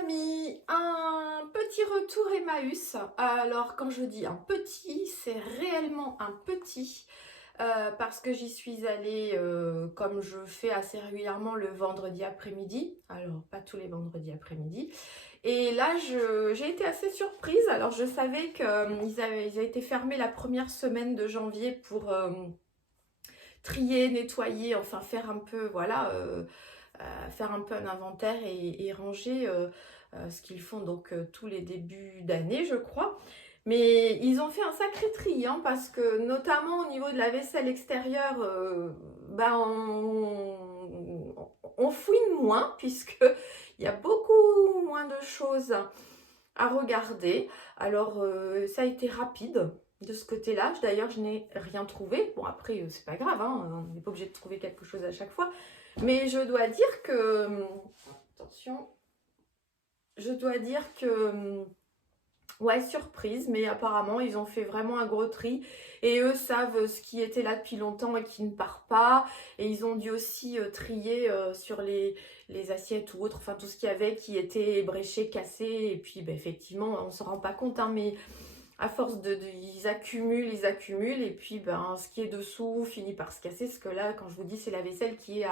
amis, un petit retour Emmaüs. Alors quand je dis un petit, c'est réellement un petit parce que j'y suis allée comme je fais assez régulièrement le vendredi après-midi. Alors pas tous les vendredis après-midi. Et là j'ai été assez surprise. Alors je savais qu'ils avaient été fermés la première semaine de janvier pour trier, nettoyer, enfin faire un peu, voilà, faire un peu un inventaire et ranger ce qu'ils font donc tous les débuts d'année, je crois. Mais ils ont fait un sacré tri, hein, parce que notamment au niveau de la vaisselle extérieure, ben on fouine moins puisque il y a beaucoup moins de choses à regarder. Alors ça a été rapide de ce côté-là. D'ailleurs, je n'ai rien trouvé. Bon, après, c'est pas grave, hein, on n'est pas obligé de trouver quelque chose à chaque fois. Mais je dois dire que... Attention. Je dois dire que... Ouais, surprise, mais apparemment, ils ont fait vraiment un gros tri. Et eux savent ce qui était là depuis longtemps et qui ne part pas. Et ils ont dû aussi trier sur les assiettes ou autres, enfin tout ce qu'il y avait qui était ébréché, cassé. Et puis, ben, effectivement, on ne s'en rend pas compte, hein, mais à force ils accumulent. Et puis, ben, ce qui est dessous finit par se casser. Parce que là, quand je vous dis, c'est la vaisselle qui est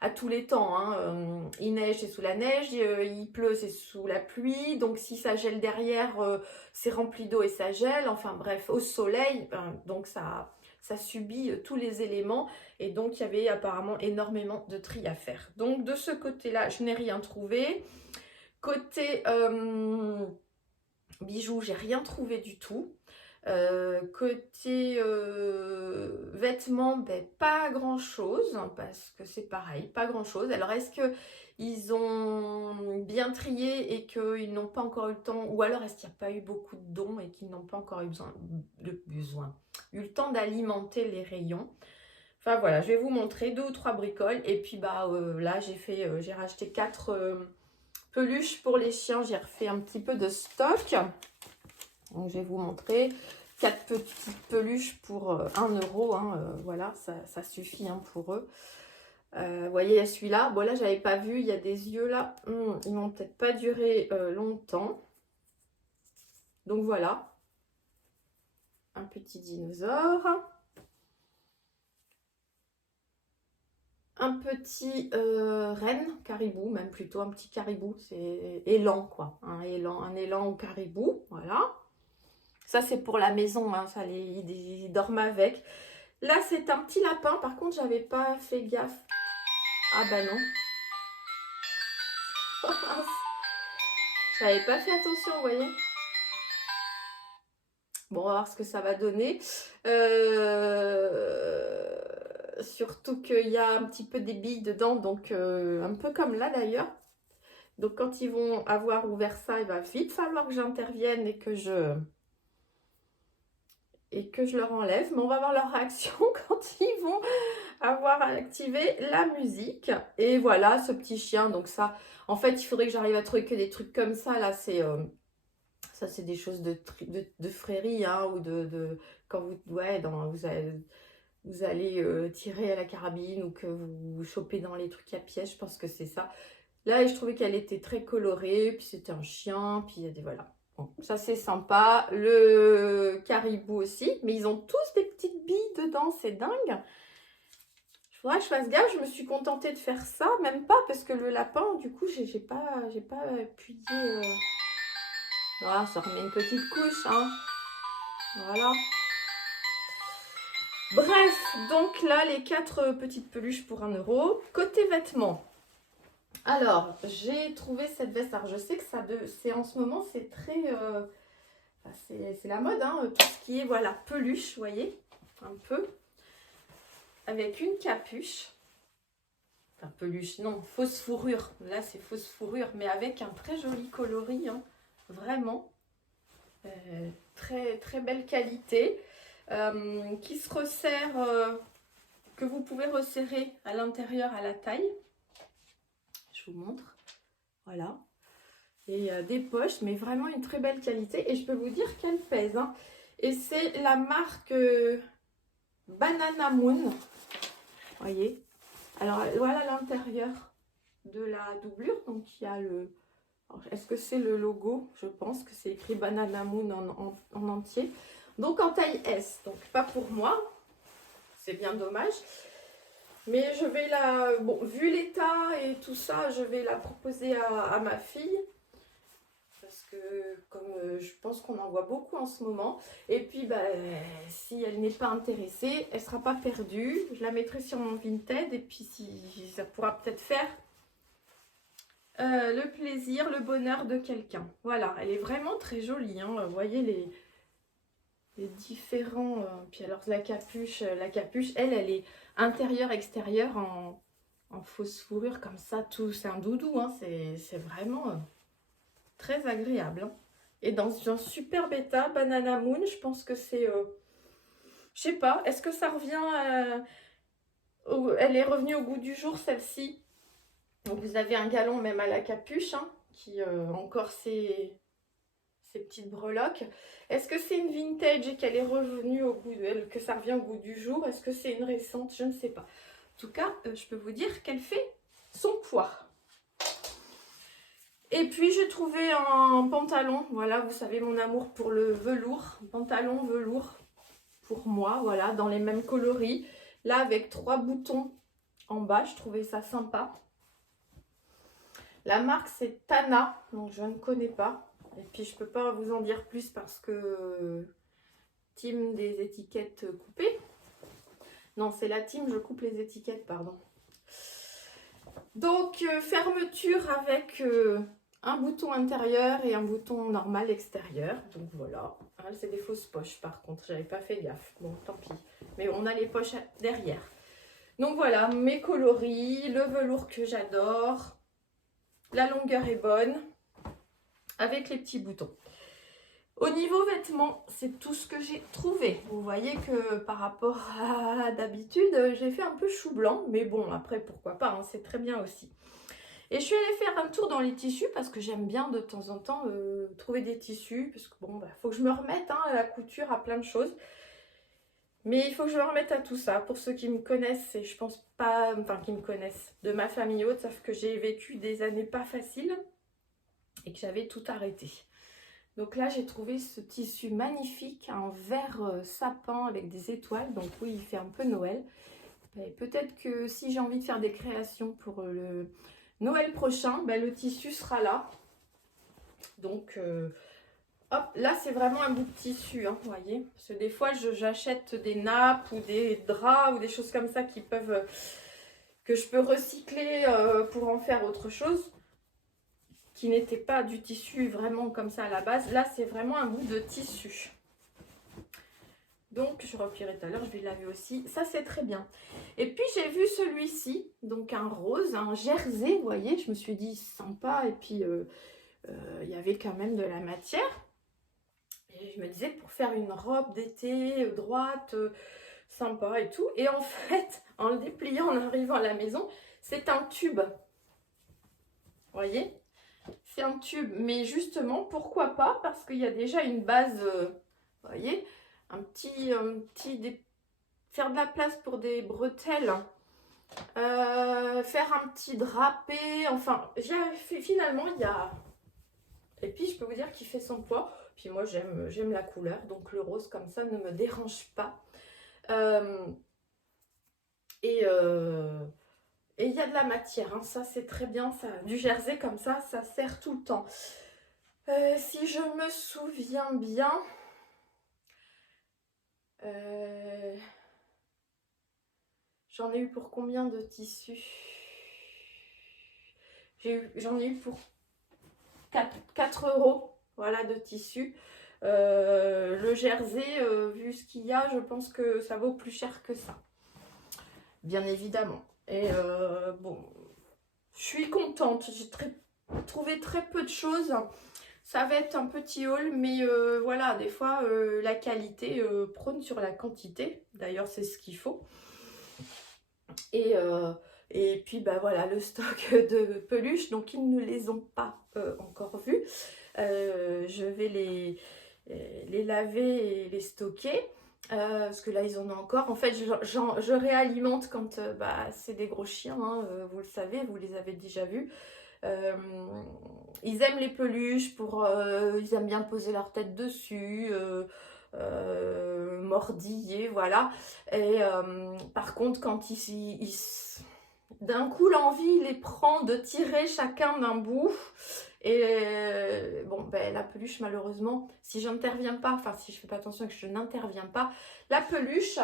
à tous les temps, hein. Il neige, c'est sous la neige, il pleut, c'est sous la pluie, donc si ça gèle derrière, c'est rempli d'eau et ça gèle, enfin bref, au soleil, donc ça subit tous les éléments, et donc il y avait apparemment énormément de tri à faire. Donc de ce côté-là, je n'ai rien trouvé. Côté bijoux, j'ai rien trouvé du tout. Côté vêtements, ben, pas grand chose, hein, parce que c'est pareil, pas grand chose. Alors est-ce que ils ont bien trié et qu'ils n'ont pas encore eu le temps, ou alors est-ce qu'il n'y a pas eu beaucoup de dons et qu'ils n'ont pas encore eu eu le temps d'alimenter les rayons? Enfin voilà, je vais vous montrer 2 ou 3 bricoles, et puis bah là j'ai racheté 4 peluches pour les chiens, j'ai refait un petit peu de stock. Donc, je vais vous montrer 4 petites peluches pour 1 euro. Hein, voilà, ça suffit, hein, pour eux. Vous voyez, il y a celui-là. Bon, là, j'avais pas vu. Il y a des yeux là. Ils vont peut-être pas durer longtemps. Donc, voilà. Un petit dinosaure. Un petit renne, caribou, même plutôt un petit caribou. C'est élan, quoi. Un élan au caribou. Voilà. Ça, c'est pour la maison, hein, ça, ils dorment avec. Là, c'est un petit lapin. Par contre, j'avais pas fait gaffe. Ah bah non. Oh mince. J'avais pas fait attention, vous voyez. Bon, on va voir ce que ça va donner. Surtout qu'il y a un petit peu des billes dedans, donc un peu comme là d'ailleurs. Donc quand ils vont avoir ouvert ça, il va vite falloir que j'intervienne et que je leur enlève. Mais on va voir leur réaction quand ils vont avoir activé la musique. Et voilà, ce petit chien. Donc ça, en fait, il faudrait que j'arrive à trouver que des trucs comme ça. Là, c'est ça, c'est des choses de frérie, hein, ou quand vous allez tirer à la carabine, ou que vous chopez dans les trucs à piège. Je pense que c'est ça. Là, je trouvais qu'elle était très colorée. Puis c'était un chien. Puis il y a des... Voilà. Bon, ça, c'est sympa. Le caribou aussi. Mais ils ont tous des petites billes dedans. C'est dingue. Il faudra que je fasse gaffe. Je me suis contentée de faire ça. Même pas parce que le lapin, du coup, j'ai pas appuyé. Voilà, ça remet une petite couche, hein. Voilà. Bref, donc là, les 4 petites peluches pour 1 euro. Côté vêtements. Alors, j'ai trouvé cette veste. Alors, je sais que c'est en ce moment, c'est très... c'est la mode, hein, tout ce qui est, voilà, peluche, vous voyez, un peu. Avec une capuche. Enfin, peluche, non, fausse fourrure. Là, c'est fausse fourrure, mais avec un très joli coloris, hein, vraiment. Très, très belle qualité. Qui se resserre, que vous pouvez resserrer à l'intérieur à la taille. Je vous montre. Voilà. Et des poches, mais vraiment une très belle qualité. Et je peux vous dire qu'elle pèse, hein. Et c'est la marque Banana Moon. Voyez. Alors voilà l'intérieur de la doublure. Donc il y a Est-ce que c'est le logo? Je pense que c'est écrit Banana Moon en entier. Donc en taille S, donc pas pour moi. C'est bien dommage. Mais je vais la... Bon, vu l'état et tout ça, je vais la proposer à ma fille. Parce que comme je pense qu'on en voit beaucoup en ce moment. Et puis, bah, si elle n'est pas intéressée, elle ne sera pas perdue. Je la mettrai sur mon Vinted. Et puis, si ça pourra peut-être faire le plaisir, le bonheur de quelqu'un. Voilà, elle est vraiment très jolie. Hein. Vous voyez les différents... puis alors, la capuche, elle est intérieure, extérieure en fausse fourrure comme ça. Tout, c'est un doudou. Hein. C'est vraiment... très agréable. Hein. Et dans un super état, Banana Moon, je pense que c'est... je sais pas, est-ce que ça revient... elle est revenue au goût du jour, celle-ci. Donc vous avez un galon même à la capuche, hein, qui encore ses petites breloques. Est-ce que c'est une vintage et qu'elle est revenue au goût que ça revient au goût du jour? Est-ce que c'est une récente? Je ne sais pas. En tout cas, je peux vous dire qu'elle fait son poids. Et puis j'ai trouvé un pantalon, voilà, vous savez mon amour pour le velours, pantalon velours pour moi, voilà, dans les mêmes coloris. Là avec 3 boutons en bas, je trouvais ça sympa. La marque c'est Tana, donc je ne connais pas. Et puis je peux pas vous en dire plus parce que team des étiquettes coupées. Non, c'est la team je coupe les étiquettes, pardon. Donc fermeture avec... un bouton intérieur et un bouton normal extérieur. Donc voilà. Ah, c'est des fausses poches par contre. J'avais pas fait gaffe. Bon, tant pis. Mais on a les poches derrière. Donc voilà, mes coloris, le velours que j'adore. La longueur est bonne. Avec les petits boutons. Au niveau vêtements, c'est tout ce que j'ai trouvé. Vous voyez que par rapport à d'habitude, j'ai fait un peu chou blanc. Mais bon, après, pourquoi pas, hein, c'est très bien aussi. Et je suis allée faire un tour dans les tissus parce que j'aime bien de temps en temps trouver des tissus. Parce que bon, bah, faut que je me remette hein, à la couture, à plein de choses. Mais il faut que je me remette à tout ça. Pour ceux qui me connaissent, et je pense pas, enfin qui me connaissent de ma famille haute, savent que j'ai vécu des années pas faciles et que j'avais tout arrêté. Donc là, j'ai trouvé ce tissu magnifique, un vert sapin avec des étoiles. Donc oui, il fait un peu Noël. Peut-être que si j'ai envie de faire des créations pour le Noël prochain, ben, le tissu sera là. Donc, hop, là c'est vraiment un bout de tissu, hein, vous voyez. Parce que des fois, j'achète des nappes ou des draps ou des choses comme ça qui peuvent, que je peux recycler pour en faire autre chose. Qui n'était pas du tissu vraiment comme ça à la base. Là, c'est vraiment un bout de tissu. Donc, je replierai tout à l'heure, je vais laver aussi. Ça, c'est très bien. Et puis, j'ai vu celui-ci, donc un rose, un jersey, vous voyez. Je me suis dit, sympa. Et puis, il y avait quand même de la matière. Et je me disais, pour faire une robe d'été droite, sympa et tout. Et en fait, en le dépliant, en arrivant à la maison, c'est un tube. Vous voyez? C'est un tube. Mais justement, pourquoi pas? Parce qu'il y a déjà une base, vous voyez, faire de la place pour des bretelles, faire un petit drapé, enfin, finalement, il y a... Et puis, je peux vous dire qu'il fait son poids. Puis moi, j'aime la couleur, donc le rose comme ça ne me dérange pas. Et il y a de la matière, hein. Ça c'est très bien, ça. Du jersey comme ça sert tout le temps. Si je me souviens bien... j'en ai eu pour combien de tissus? J'en ai eu pour 4 €, voilà, de tissu. Le jersey, vu ce qu'il y a, je pense que ça vaut plus cher que ça. Bien évidemment. Et bon, je suis contente. J'ai trouvé très peu de choses. Ça va être un petit haul, mais voilà, des fois, la qualité prône sur la quantité. D'ailleurs, c'est ce qu'il faut. Et puis, bah voilà, le stock de peluches. Donc, ils ne les ont pas encore vus. Je vais les laver et les stocker. Parce que là, ils en ont encore. En fait, je réalimente quand bah, c'est des gros chiens. Hein, vous le savez, vous les avez déjà vus. Ils aiment les peluches, ils aiment bien poser leur tête dessus, mordiller, voilà. Et par contre, quand d'un coup, l'envie les prend de tirer chacun d'un bout. Et bon, ben, la peluche, malheureusement, si j'interviens pas, enfin, si je fais pas attention et que je n'interviens pas, la peluche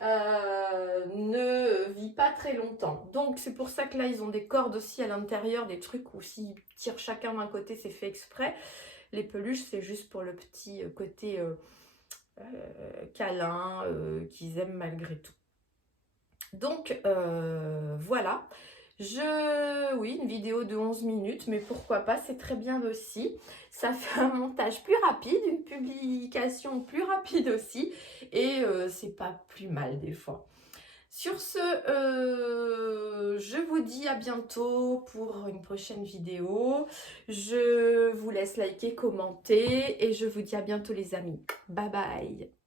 ne vit pas très longtemps. Donc, c'est pour ça que là, ils ont des cordes aussi à l'intérieur, des trucs où s'ils tirent chacun d'un côté, c'est fait exprès. Les peluches, c'est juste pour le petit côté câlin qu'ils aiment malgré tout. Donc, voilà. Oui, une vidéo de 11 minutes, mais pourquoi pas, c'est très bien aussi. Ça fait un montage plus rapide, une publication plus rapide aussi, et c'est pas plus mal des fois. Sur ce, je vous dis à bientôt pour une prochaine vidéo. Je vous laisse liker, commenter, et je vous dis à bientôt les amis. Bye bye.